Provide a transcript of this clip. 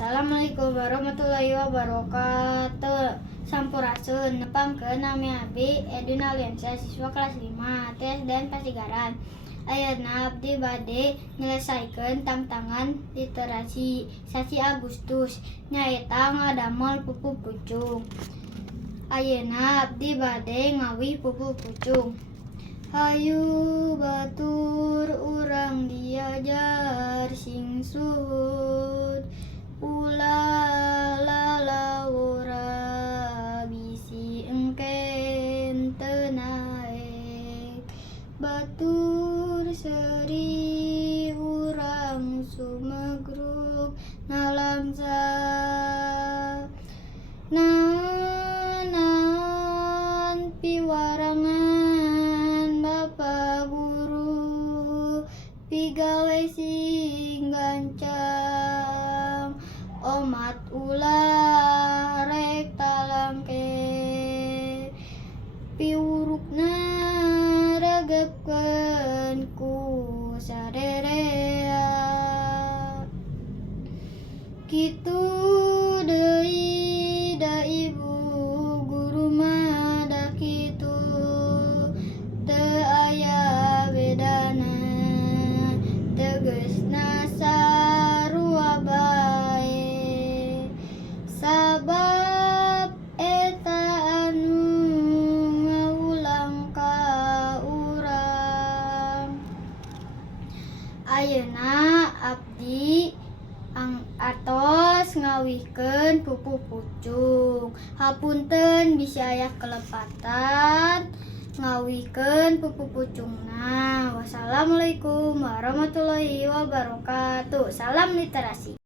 Assalamualaikum warahmatullahi wabarakatuh. Sampurasun nepangkeun nami abdi Edwin Aliansyah, siswa kelas 5 TSDN Pasigaran. Ayeuna abdi bade nyelesaikeun tantangan literasi sasi Agustus nyaeta ngadamel pupu pucung. Ayeuna abdi bade ngawih pupu pucung. Hayu batur urang diajar sing suhud, ulah lalawura bisi engken teu naek. Batur seuri urang sumegruk nalangsa, naon piwarangan Bapa Guru, pigawe sing gancang, omat ulah rek talangke, piurukna regepkeun ku saderea. Kitu deui da ibu guru mah da kitu, teu aya bedana, tegesna sarua bae. Sabab eta anu ngaulang ka urang. Ayeuna abdi atos ngawihkeun pupu pucung. Hapunten bisi aya kelepatan ngawihkeun pupu pucungna. Wassalamualaikum warahmatullahi wabarakatuh. Salam literasi.